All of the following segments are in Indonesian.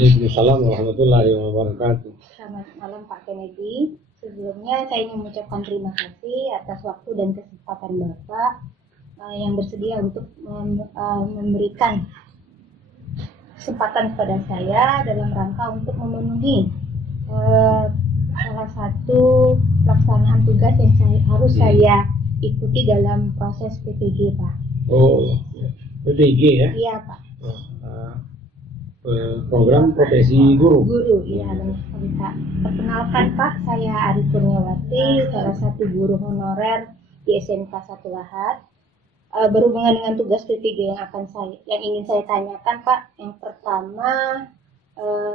Waalaikumsalam warahmatullahi wabarakatuh. Selamat malam Pak Kennedy. Sebelumnya saya ingin mengucapkan terima kasih atas waktu dan kesempatan Bapak yang bersedia untuk memberikan kesempatan kepada saya dalam rangka untuk memenuhi salah satu pelaksanaan tugas yang harus saya ikuti dalam proses PPG, Pak. Oh, PPG ya? Iya, Pak. Program profesi guru. Guru, iya, benar, Pak. Perkenalkan Pak, saya Ari Kurniawati, salah satu guru honorer di SMK 1 Lahad. Berhubungan dengan tugas PPG yang ingin saya tanyakan, Pak. Yang pertama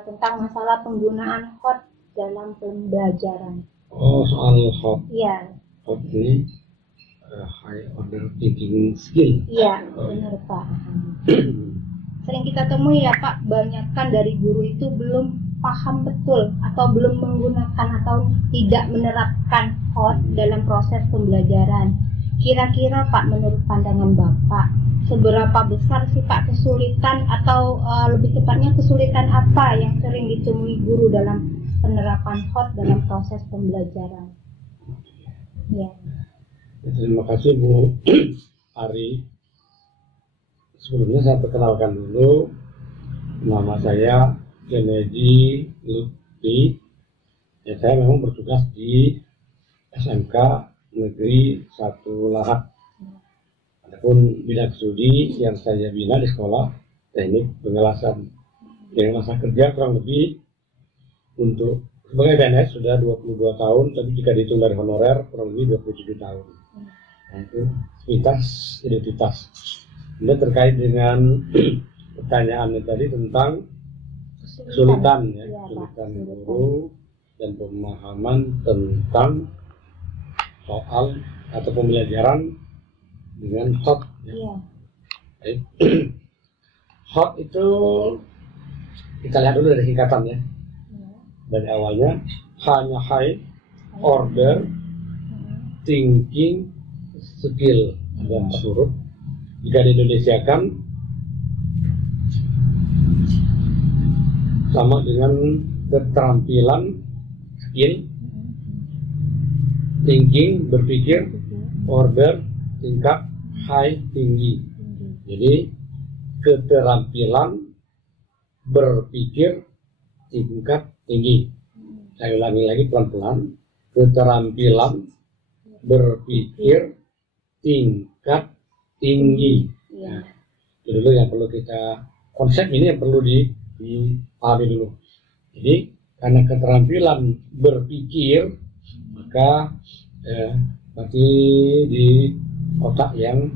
tentang masalah penggunaan HOT dalam pembelajaran. Oh, soal HOT. Iya. HOT ini High Order Thinking Skill. Iya, benar Pak. Sering kita temui ya Pak, banyakkan dari guru itu belum paham betul atau belum menggunakan atau tidak menerapkan HOT dalam proses pembelajaran. Kira-kira Pak, menurut pandangan Bapak, seberapa besar sih Pak kesulitan atau lebih tepatnya kesulitan apa yang sering ditemui guru dalam penerapan HOT dalam proses pembelajaran? Ya. Terima kasih Bu Ari. Sebelumnya saya perkenalkan dulu, nama saya Kennedy Lutfi. Ya, saya memang bertugas di SMK Negeri 1 Lahad. Adapun bidang studi yang saya bina di sekolah teknik pengelasan. Dengan masa kerja kurang lebih untuk sebagai PNS sudah 22 tahun, tapi jika dihitung dari honorer kurang lebih 27 tahun. Nah, itu identitas. Ini terkait dengan pertanyaannya tadi tentang kesulitan ya, kesulitan guru dan pemahaman tentang soal atau pembelajaran dengan HOT. Ya. HOT itu kita lihat dulu dari singkatannya. Dari awalnya hanya High Order Thinking Skill, ada 4 huruf. Jika diindonesiakan sama dengan keterampilan, skill, thinking, berpikir, order, tingkat, high, tinggi. Jadi keterampilan berpikir tingkat tinggi. Saya ulangi lagi pelan-pelan. Keterampilan berpikir tingkat tinggi. Nah, itu dulu yang perlu kita, konsep ini yang perlu dipahami dulu. Jadi karena keterampilan berpikir, maka berarti di otak yang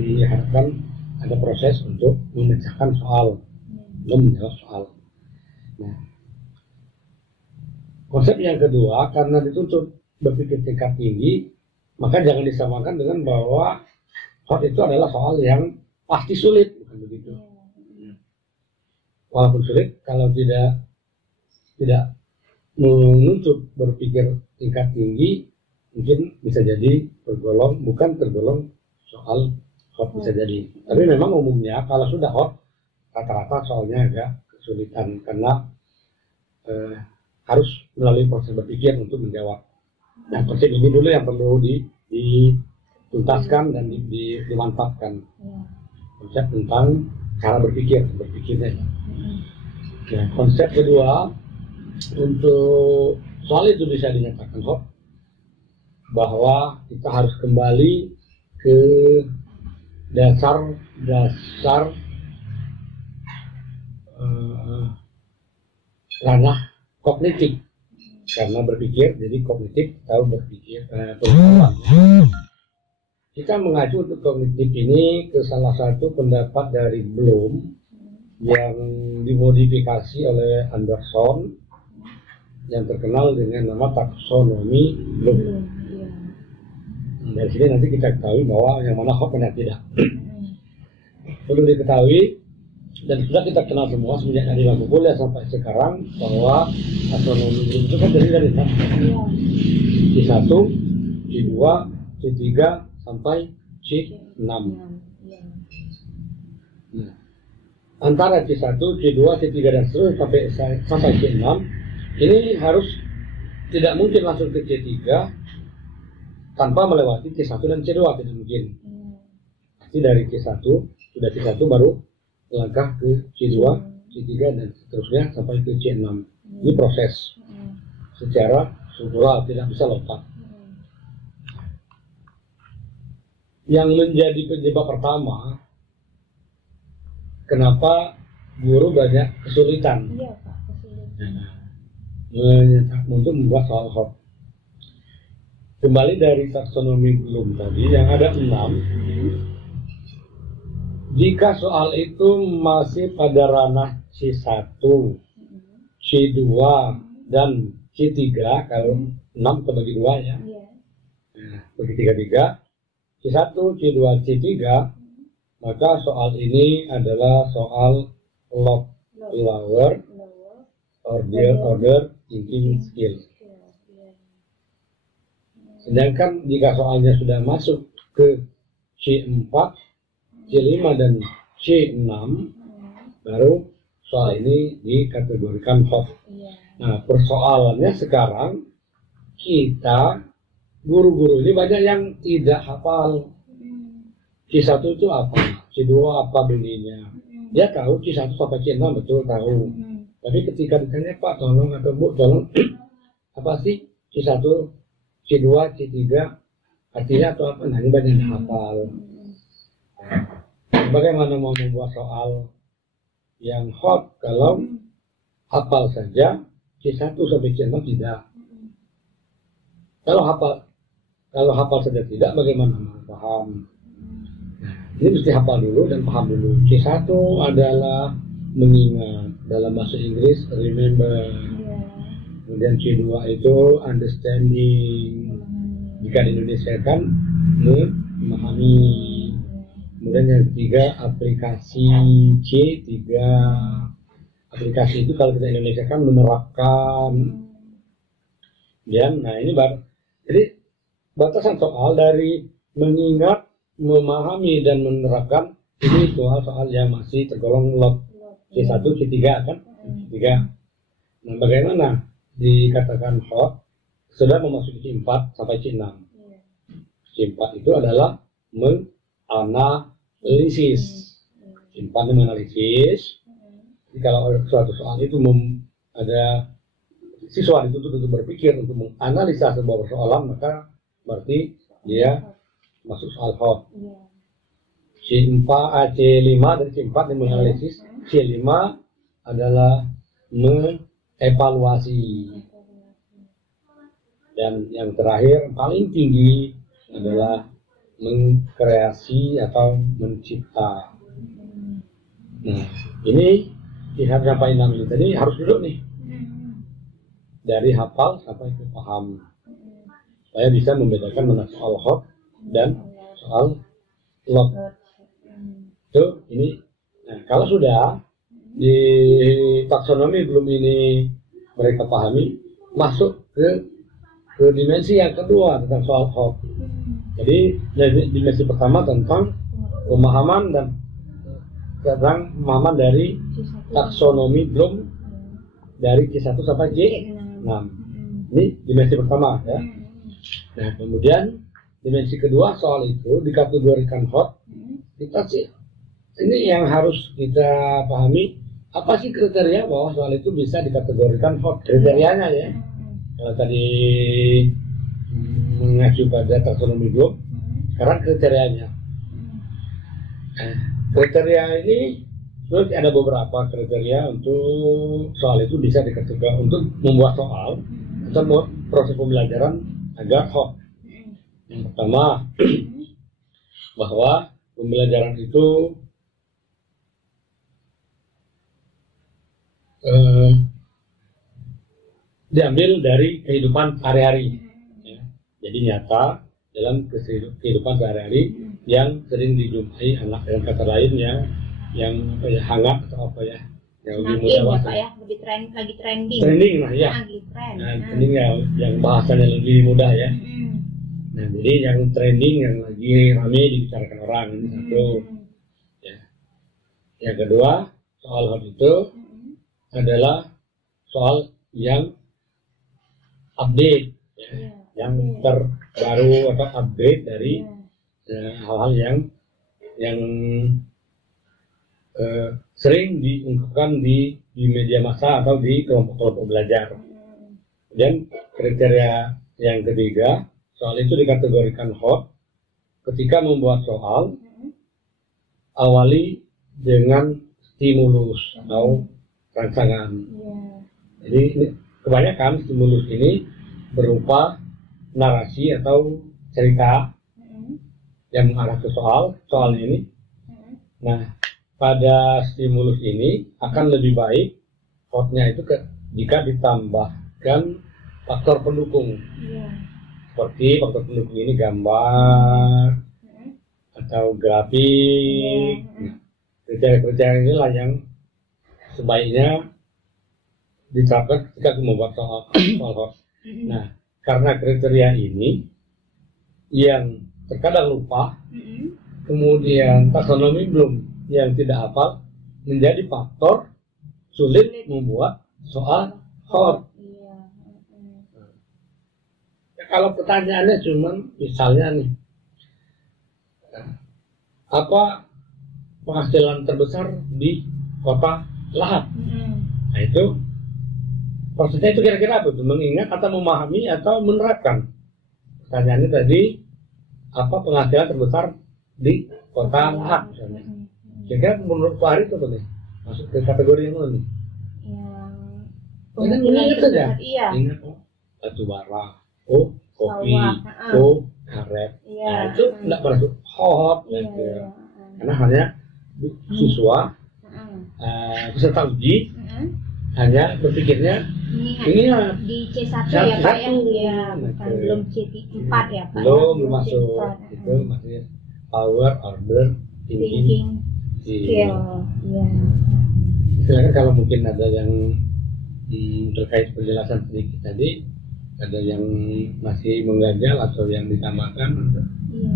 diharapkan ada proses untuk memecahkan soal, belum menjawab soal. Nah, konsep yang kedua, karena dituntut berpikir tingkat tinggi, maka jangan disamakan dengan bahwa HOT itu adalah soal yang pasti sulit, bukan begitu. Walaupun sulit, kalau tidak menuntut berpikir tingkat tinggi, mungkin bisa jadi bukan tergolong soal HOT bisa jadi. Tapi memang umumnya kalau sudah HOT, rata-rata soalnya agak kesulitan karena harus melalui proses berpikir untuk menjawab. Nah, konsep ini dulu yang perlu dituntaskan dan dimantapkan. Konsep tentang cara berpikirnya. Nah, konsep kedua, untuk soal itu bisa dinyatakan HOT, bahwa kita harus kembali ke dasar ranah kognitif. Karena berpikir, jadi kognitif tahu berpikir pengetahuan. Kita mengacu untuk kognitif ini ke salah satu pendapat dari Bloom yang dimodifikasi oleh Anderson yang terkenal dengan nama taksonomi Bloom. Dari sini nanti kita ketahui bahwa yang mana HOT dan tidak. Perlu diketahui dan sudah kita kenal semua semenjak dari bangku kuliah sampai sekarang bahwa taksonomi Bloom itu kan dari C1, C2, C3 sampai C6. Nah, antara C1, C2, C3 dan seterusnya sampai C6 ini harus tidak mungkin langsung ke C3 tanpa melewati C1 dan C2, tidak mungkin. Pasti dari C1 sudah C1 baru langkah ke C2, C3 dan seterusnya sampai ke C6. Ini proses secara struktural, tidak bisa lompat. Yang menjadi penyebab pertama kenapa guru banyak kesulitan untuk membuat soal hot. Kembali dari taksonomi belum tadi yang ada 6. Jika soal itu masih pada ranah C1, C2 dan C3, kalau 6 terbagi 2 ya. Nah, bagi 3 C1, C2, C3, maka soal ini adalah soal lower order thinking skill. Sedangkan jika soalnya sudah masuk ke C4, C5 dan C6, baru soal ini dikategorikan hot. Nah, persoalannya sekarang kita guru-guru ini banyak yang tidak hafal C1 itu apa, C2 apa bunyinya. Dia tahu C1 sampai C6 betul tahu. Tapi ketika ditanya Pak tolong atau Bu tolong apa sih C1, C2, C3 artinya atau apa? Nah, ini banyak yang hafal. Bagaimana mau membuat soal yang hot kalau hafal saja C1 sampai C6 tidak? Kalau hafal saja tidak, bagaimana mau paham? Nah, ini mesti hafal dulu dan paham dulu. C1 adalah mengingat, dalam bahasa Inggris remember. Kemudian C2 itu understanding. Jika di Indonesia kan memahami. Kemudian yang ketiga aplikasi, C3. Aplikasi itu kalau kita Indonesia kan menerapkan. Dan nah ini baru. Jadi batasan soal dari mengingat, memahami dan menerapkan ini soal-soal yang masih tergolong lot C1, C3 kan? C3. Nah, bagaimana dikatakan hot sudah memasuki C4 sampai C6. C4 itu adalah menganalisis. C4 menganalisis. Jadi kalau suatu soal itu ada siswa dituntut untuk berpikir untuk menganalisa sebuah persoalan, maka berarti dia masuk soal hot. C5 dari C4 yang menganalisis, C5 adalah mengevaluasi, dan yang terakhir paling tinggi adalah mengkreasi atau mencipta. Nah, ini lihat sampai 6 ini tadi harus duduk nih, dari hafal sampai ke paham, supaya bisa membedakan mana soal hot dan soal lot. Itu ini. Nah, kalau sudah di taksonomi belum ini mereka pahami, masuk ke dimensi yang kedua tentang soal hot. Jadi dimensi pertama tentang pemahaman dan tentang pemahaman dari taksonomi belum dari C1 sampai C6. Ini dimensi pertama ya. Nah, kemudian dimensi kedua soal itu dikategorikan hot. Kita sih ini yang harus kita pahami, apa sih kriteria bahwa soal itu bisa dikategorikan hot, kriterianya ya. Kalau tadi mengacu pada taksonomi belum, sekarang kriterianya. Kriteria ini terus ada beberapa kriteria untuk soal itu bisa dikategorikan untuk membuat soal atau proses pembelajaran agar hot. Yang pertama, bahwa pembelajaran itu diambil dari kehidupan sehari-hari, ya. Jadi nyata dalam kehidupan sehari-hari yang sering dijumpai anak, dengan kata lain yang apa ya, hangat atau apa ya, yang lebih mudah ya, ya, lebih lagi trending. Trending lah ya. Trending yang bahasanya lebih mudah ya. Nah, jadi yang trending yang lagi ramai dibicarakan orang ini satu. Ya. Yang kedua, soal hot itu adalah soal yang update, ya, yang terbaru atau update dari hal-hal yang sering diungkapkan di media massa atau di kelompok-kelompok belajar. Dan kriteria yang ketiga, soal itu dikategorikan hot ketika membuat soal awali dengan stimulus atau rangsangan. Jadi kebanyakan stimulus ini berupa narasi atau cerita yang mengarah ke soal ini. Nah, pada stimulus ini akan lebih baik hotnya itu jika ditambahkan faktor pendukung. Seperti faktor pendukung ini gambar atau grafik. Kriteria-kriteria inilah yang sebaiknya diterapkan ketika membuat soal hot. Nah, karena kriteria ini yang terkadang lupa, kemudian taksonomi yang tidak hafal, menjadi faktor sulit membuat soal hot. Kalau pertanyaannya cuman misalnya nih, apa penghasilan terbesar di kota Lahat? Nah itu prosesnya itu kira-kira apa tuh? Mengingat atau memahami atau menerapkan? Pertanyaannya tadi, apa penghasilan terbesar di kota Lahat misalnya? Kira-kira menurut Pak Ari itu apa nih? Masuk ke kategori yang mana nih? Yang mengingat saja. Ingat batu bara, kopi, karet. Nah itu tidak masuk hot, karena hanya siswa peserta uji hanya berpikirnya ingat di C1 ya Pak ya, bukan belum C4 ya Pak. Belum masuk, itu masih power, order, thinking, skill. Silakan kalau mungkin ada yang terkait penjelasan sedikit tadi, ada yang masih mengganjal atau yang ditambahkan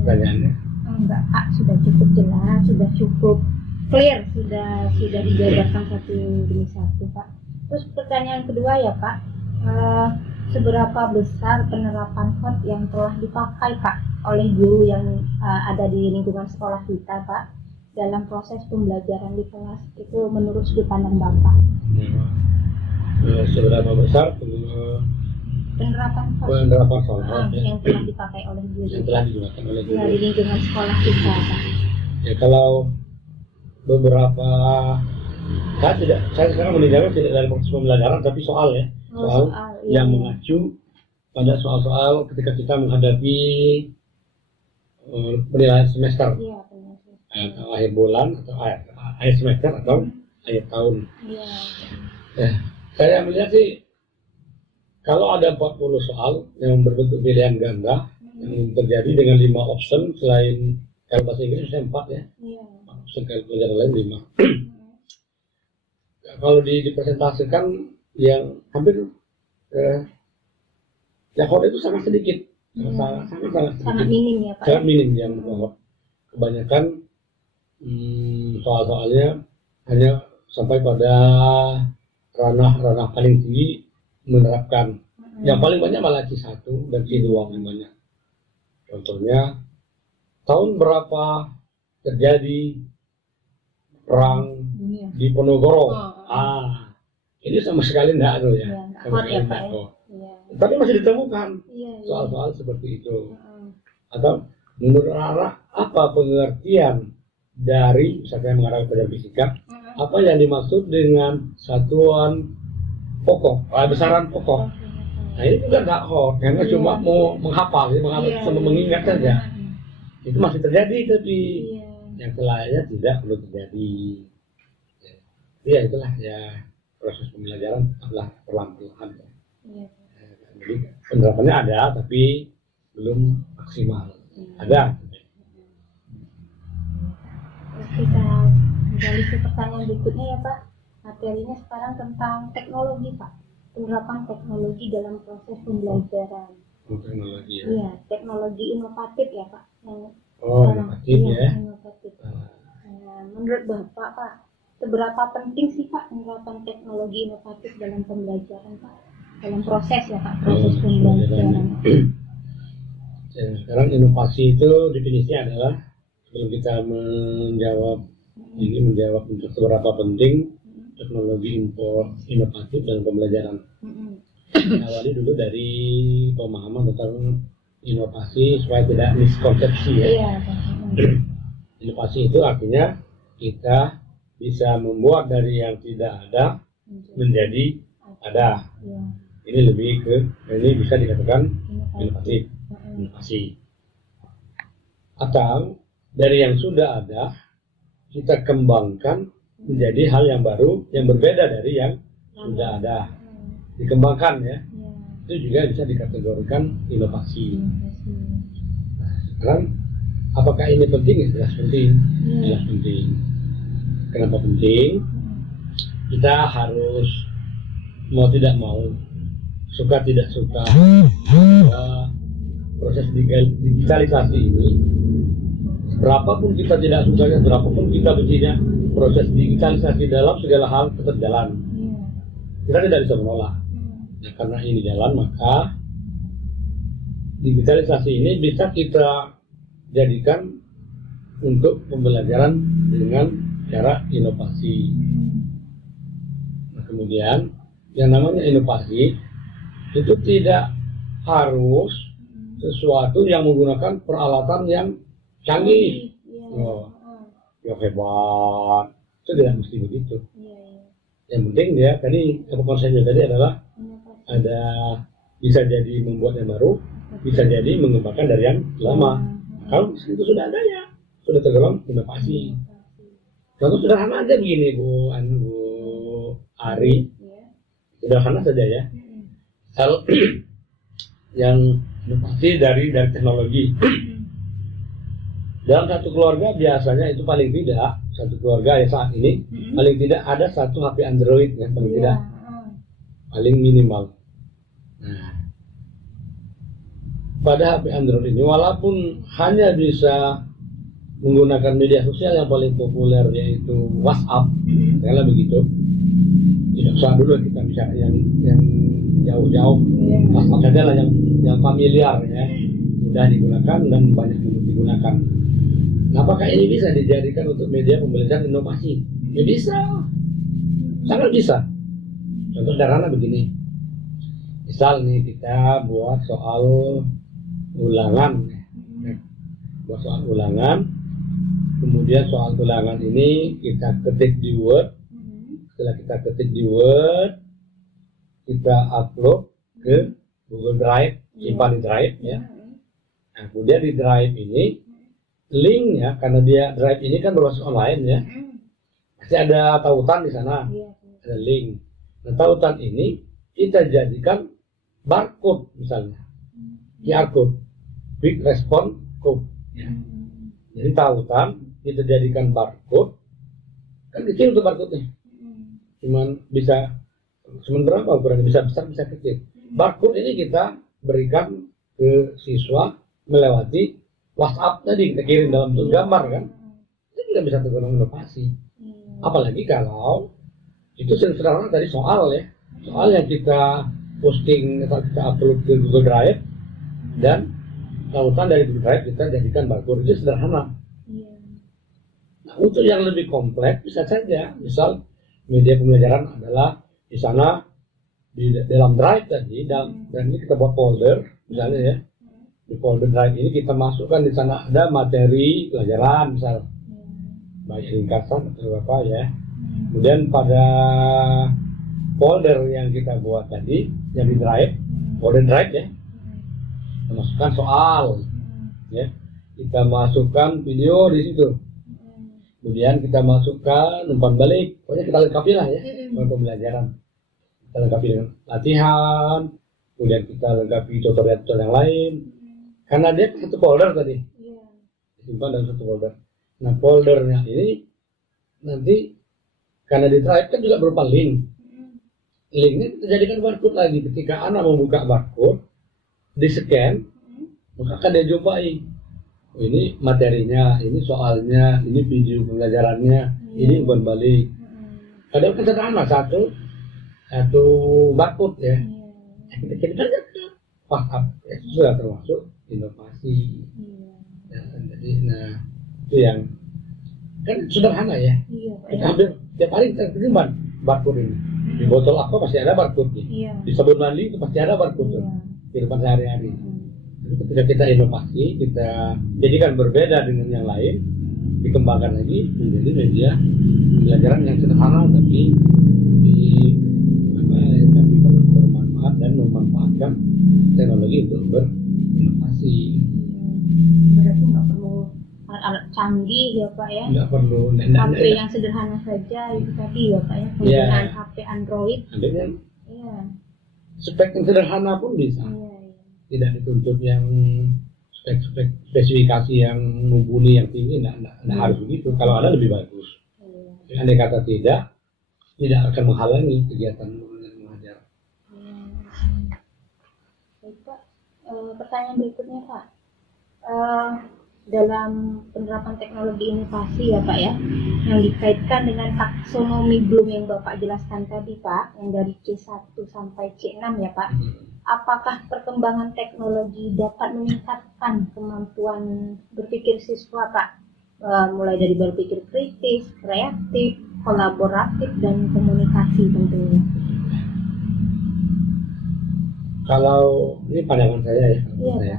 pertanyaannya? Enggak Pak, sudah cukup jelas, sudah cukup clear, sudah dijabarkan satu demi satu Pak. Terus pertanyaan kedua ya Pak, seberapa besar penerapan hot yang telah dipakai Pak oleh guru yang ada di lingkungan sekolah kita Pak dalam proses pembelajaran di kelas itu menurut sudut pandang Bapak? Seberapa besar penerapan soal hot yang telah dipakai oleh guru, yang telah digunakan oleh guru di lingkungan sekolah kita Pak? Ya kalau beberapa saya sekarang menilainya tidak dari proses pembelajaran tapi soal yang mengacu pada soal-soal ketika kita menghadapi penilaian semester, akhir bulan atau akhir semester atau akhir tahun. Saya melihat sih kalau ada 40 soal yang berbentuk pilihan ganda yang terjadi dengan 5 option, selain kalau bahasa Inggris bisa 4 ya. Option kalau pelajaran lain 5. Kalau dipresentasikan yang hampir yang hot itu sangat sedikit, sangat minim ya Pak. Sangat minim yang hot. Kebanyakan soal-soalnya hanya sampai pada ranah paling tinggi menerapkan. Yang paling banyak malah C1 dan C2 yang banyak. Contohnya tahun berapa terjadi perang di Ponorogo? Ini sama sekali tidak ada ya. Sama sekali tidak. Tapi masih ditemukan soal-soal seperti itu. Atau menurut Rara, apa pengertian dari misalnya mengarah pada fisika, apa yang dimaksud dengan satuan pokok, besaran pokok? Nah ini juga nggak hot, karena cuma mau menghafal, sama mengingat saja. Itu masih terjadi, tapi yang selainnya tidak perlu terjadi. Ya itulah ya, proses pembelajaran adalah perlahan-lahan. Jadi penerapannya ada, tapi belum maksimal. Ada. Kita kembali ke pertanyaan berikutnya ya Pak. Materinya sekarang tentang teknologi Pak. Penerapan teknologi dalam proses pembelajaran. Teknologi ya. Iya, teknologi inovatif ya Pak. Inovatif ya. Inovatif. Menurut Bapak Pak, seberapa penting sih Pak penerapan teknologi inovatif dalam pembelajaran Pak? Dalam proses ya Pak, proses pembelajaran. Ya, sekarang inovasi itu definisinya adalah, sebelum kita menjawab untuk seberapa penting teknologi inovatif dalam pembelajaran. Awali dulu dari pemahaman tentang inovasi supaya tidak miskonsepsi ya. Iya, Inovasi itu artinya kita bisa membuat dari yang tidak ada menjadi ada. Iya. Ini lebih ke, ini bisa dikatakan inovatif. Inovasi. Atau dari yang sudah ada kita kembangkan menjadi hal yang baru yang berbeda dari yang sudah ada. Dikembangkan ya. Itu juga bisa dikategorikan inovasi. Nah, sekarang apakah ini penting? Jelas penting. Jelas penting. Kenapa penting? Kita harus mau tidak mau, suka tidak suka, bahwa proses digitalisasi ini, berapapun kita tidak sukanya, berapapun kita bencinya, proses digitalisasi dalam segala hal tetap jalan. Kita tidak bisa menolak. Nah, karena ini jalan, maka digitalisasi ini bisa kita jadikan untuk pembelajaran dengan cara inovasi. Nah, kemudian yang namanya inovasi itu tidak harus sesuatu yang menggunakan peralatan yang canggih. Oh, yang hebat. Itu tidak mesti begitu. Yang penting dia tadi, konsepnya tadi adalah ada bisa jadi membuat yang baru, bisa jadi mengembangkan dari yang lama. Kalau itu sudah ada ya, sudah tergolong inovasi. Contoh sederhana aja begini Bu Ari, sederhana saja ya. Kalau yang inovasi dari teknologi, dalam satu keluarga biasanya itu paling tidak, satu keluarga ya saat ini paling tidak ada satu HP Android ya, paling tidak, paling minimal. Nah, pada HP Android ini walaupun hanya bisa menggunakan media sosial yang paling populer yaitu WhatsApp, karena begitu, tidak usah dulu kita bisa yang jauh-jauh, WhatsApp saja lah yang familiar ya, mudah digunakan dan banyak digunakan. Nah, apakah ini bisa dijadikan untuk media pembelajaran inovasi? Ya bisa, sangat bisa. Contoh sederhana begini, misal nih kita buat soal ulangan, kemudian soal ulangan ini kita ketik di Word. Setelah kita ketik di Word, kita upload ke Google Drive, simpan di Drive ya. Nah, kemudian di Drive ini linknya, karena dia Drive ini kan berbasis online ya, pasti ada tautan di sana, ada link. Nah, tautan ini kita jadikan barcode misalnya, QR code, quick response code. Ya. Jadi tautan kita jadikan barcode, kan kecil tuh barcode-nya, cuman berapa ukurannya, bisa besar bisa kecil. Barcode ini kita berikan ke siswa melewati WhatsApp tadi, kita kirim dalam bentuk gambar kan, itu tidak bisa tergolong inovasi. Apalagi kalau itu sederhana tadi soal ya, soal yang kita posting atau kita upload ke Google Drive dan tautan dari Google Drive kita jadikan barcode, itu sederhana. Nah, untuk yang lebih kompleks bisa saja, misal media pembelajaran adalah di sana di dalam Drive tadi, dan ini kita buat folder misalnya ya. Di folder Drive ini kita masukkan, di sana ada materi pelajaran misal, baik ringkasan atau apa ya. Kemudian pada folder yang kita buat tadi, yang di Drive, folder Drive ya, kita masukkan soal, ya, kita masukkan video di situ. Kemudian kita masukkan umpan balik, pokoknya kita lengkapi lah ya, pembelajaran. Kita lengkapi dengan latihan, kemudian kita lengkapi tutorial-tutorial yang lain. Karena dia satu folder tadi, disimpan dalam satu folder. Nah, foldernya ini nanti karena di Drive kan juga berupa link. Linknya kita jadikan barcode lagi. Ketika anak membuka barcode, di scan, maka akan dia jumpai. Ini materinya, ini soalnya, ini video pembelajarannya, ini umpan balik. Kadang kan sederhana satu barcode ya. Kita aja WhatsApp ya, sudah termasuk inovasi. Ya, jadi itu yang kan sederhana ya. Kita hampir tiap hari kita terima barcode ini. Di botol apa pasti ada barcode-nya. Di sabun mandi itu pasti ada barcode. Kehidupan sehari-hari. Jadi ketika kita inovasi, kita jadikan berbeda dengan yang lain, dikembangkan lagi menjadi media pembelajaran yang sederhana tapi bermanfaat dan memanfaatkan teknologi untuk berinovasi. Berarti nggak perlu alat-alat canggih ya Pak ya? Nggak perlu. HP yang sederhana saja itu tadi ya Pak ya, penggunaan HP Android. Iya. Spek yang sederhana pun bisa. Tidak dituntut yang spesifikasi yang mumpuni yang tinggi, nggak harus begitu. Kalau ada lebih bagus. Andai kata tidak akan menghalangi kegiatan mengajar. Baik Pak, pertanyaan berikutnya Pak, dalam penerapan teknologi inovasi ya Pak ya, yang dikaitkan dengan taksonomi Bloom yang Bapak jelaskan tadi Pak, yang dari C1 sampai C6 ya Pak, apakah perkembangan teknologi dapat meningkatkan kemampuan berpikir siswa Pak? Mulai dari berpikir kritis, kreatif, kolaboratif, dan komunikasi tentunya. Kalau ini pandangan saya ya,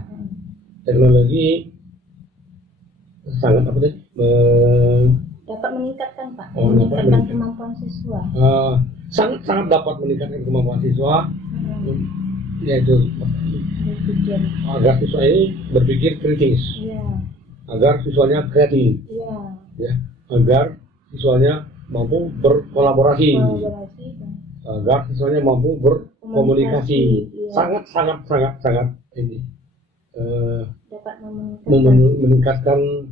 teknologi sangat dapat meningkatkan Pak, meningkatkan kemampuan siswa. Sangat dapat meningkatkan kemampuan siswa, yaitu agar siswa ini berpikir kritis. Agar siswanya kreatif, agar siswanya mampu berkolaborasi, agar siswanya mampu berkomunikasi. Sangat ini dapat meningkatkan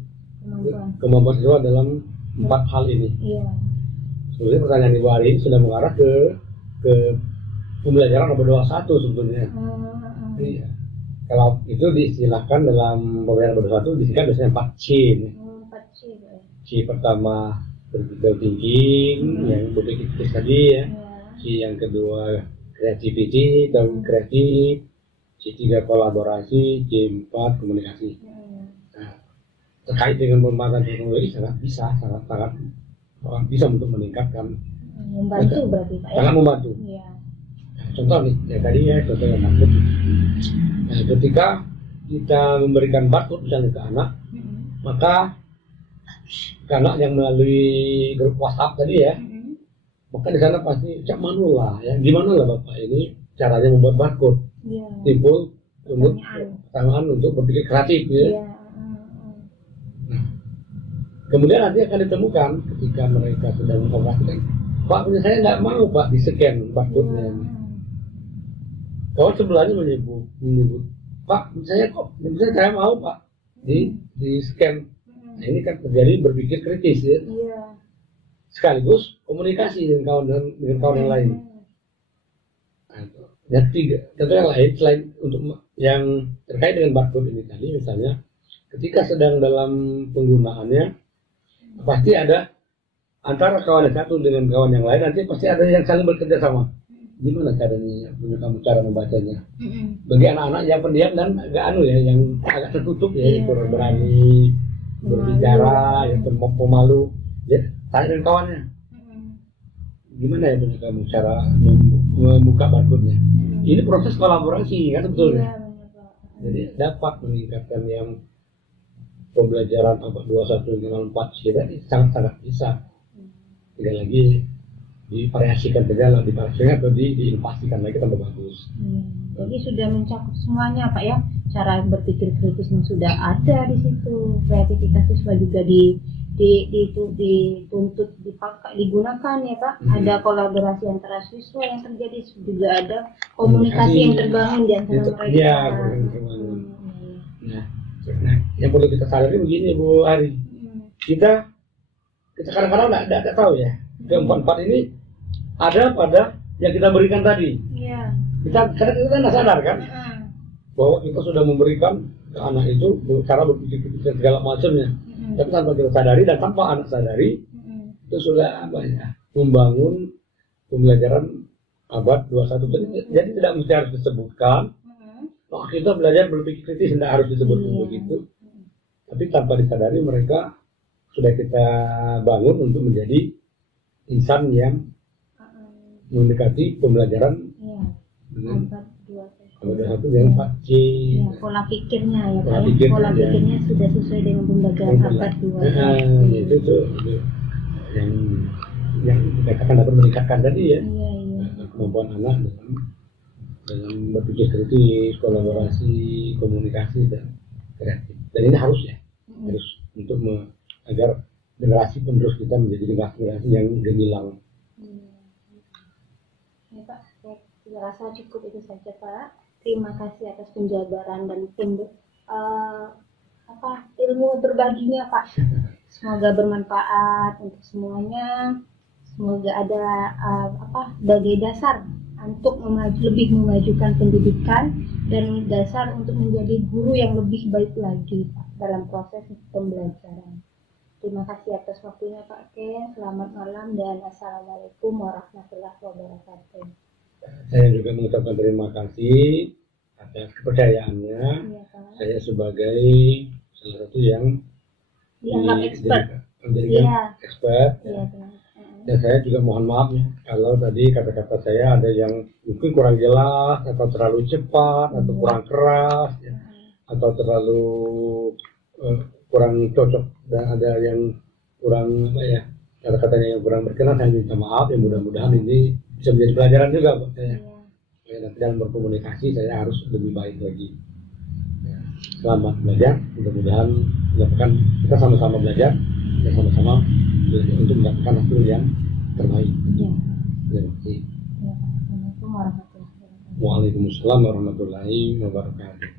kemampuan siswa dalam 4 hal ini. Sebenarnya pertanyaan Ibu Ari sudah mengarah ke pembelajaran abad 21 sebetulnya. Kalau itu diistilahkan dalam pembelajaran abad 21 disingkat biasanya 4C. 4C. C pertama critical thinking, yang berpikir kritis tadi ya. C yang kedua creativity atau kreatif. C3 kolaborasi, C4 komunikasi. Nah, terkait dengan pemanfaatan teknologi sangat bisa untuk meningkatkan. Membantu berarti Pak ya? Sangat membantu. Nah, contoh nih, ya tadi ya contoh yang barcode. Nah, ketika kita memberikan barcode misalnya ke anak, maka ke anak yang melalui grup WhatsApp tadi ya, maka di sana pasti Cak Manula ya, gimana lah Bapak ini caranya membuat barcode. Timbul untuk pertanyaan untuk berpikir kreatif ya. Nah, kemudian nanti akan ditemukan ketika mereka sedang mengoperasikan, Pak punya saya tidak mau Pak di scan barcode-nya. Kawan sebelahnya menyebut Pak saya mau Pak di scan. Nah, ini kan terjadi berpikir kritis ya. Sekaligus komunikasi dengan kawan yang lain. Yang ketiga, contoh yang lain selain untuk yang terkait dengan barcode ini tadi, misalnya ketika sedang dalam penggunaannya pasti ada antara kawan yang satu dengan kawan yang lain, nanti pasti ada yang saling bekerja sama. Gimana caranya punya kamu cara membacanya? Bagi anak-anak yang pendiam dan yang agak tertutup ya, berani berbicara, yang pemalu, ya tanya dengan kawannya. Gimana ya punya kamu cara membuka barcode-nya? Ini proses kolaborasi kan sebetulnya. Jadi dapat meningkatkan yang pembelajaran abad 21 dengan 4C tadi sangat bisa. Tidak lagi divariasikan saja lah, divariasikan atau diinovasikan lagi tambah bagus. Jadi sudah mencakup semuanya Pak ya. Cara berpikir kritisnya sudah ada di situ, kreativitas siswa juga dituntut digunakan ya Pak. Ada kolaborasi antara siswa yang terjadi, juga ada komunikasi yang terbangun di antara mereka. Nah, yang perlu kita sadari begini Bu Ari, kita kadang-kadang tidak tahu ya, keempat ini ada pada yang kita berikan tadi. Kita tidak sadar kan bahwa kita sudah memberikan ke anak itu cara berpikir segala macamnya. Tapi tanpa kita sadari dan tanpa anak sadari, itu sudah membangun pembelajaran abad 21. Jadi tidak mesti harus disebutkan. Oh, kita belajar berpikir kritis, tidak harus disebutkan begitu. Tapi tanpa disadari mereka sudah kita bangun untuk menjadi insan yang mendekati pembelajaran dengan abad 21 dengan 4C. Ya, pola pikirnya ya, Pola Pak. pikirnya, Pola ya. pikirnya sudah sesuai dengan pembelajaran abad 21. Itu tuh yang dikatakan dapat meningkatkan tadi ya. Iya. Kemampuan anak dalam berpikir kritis, kolaborasi, komunikasi dan kreatif. Dan ini harus untuk agar generasi penerus kita menjadi generasi yang gemilang. Ya Pak, saya rasa cukup itu saja Pak. Terima kasih atas penjabaran dan ilmu berbaginya Pak. Semoga bermanfaat untuk semuanya. Semoga ada sebagai dasar untuk lebih memajukan pendidikan dan dasar untuk menjadi guru yang lebih baik lagi Pak, dalam proses pembelajaran. Terima kasih atas waktunya Pak Ken. Selamat malam dan Assalamualaikum warahmatullahi wabarakatuh. Saya juga mengucapkan terima kasih atas kepercayaannya. Ya, Pak. Saya sebagai salah satu yang dianggap expert. Menjadikan expert. Iya, Dan saya juga mohon maaf ya kalau tadi kata-kata saya ada yang mungkin kurang jelas atau terlalu cepat atau kurang keras ya, atau terlalu kurang cocok dan ada yang kurang kata-katanya yang kurang berkenan. Saya minta maaf ya, mudah-mudahan ini bisa menjadi pelajaran juga buat saya. Ya, nanti dalam berkomunikasi saya harus lebih baik lagi. Ya, selamat belajar, mudah-mudahan kita sama-sama belajar dan sama-sama untuk mendapatkan hasil yang terbaik. Ya. Terima kasih. Assalamualaikum warahmatullahi wabarakatuh. Waalaikumsalam warahmatullahi wabarakatuh.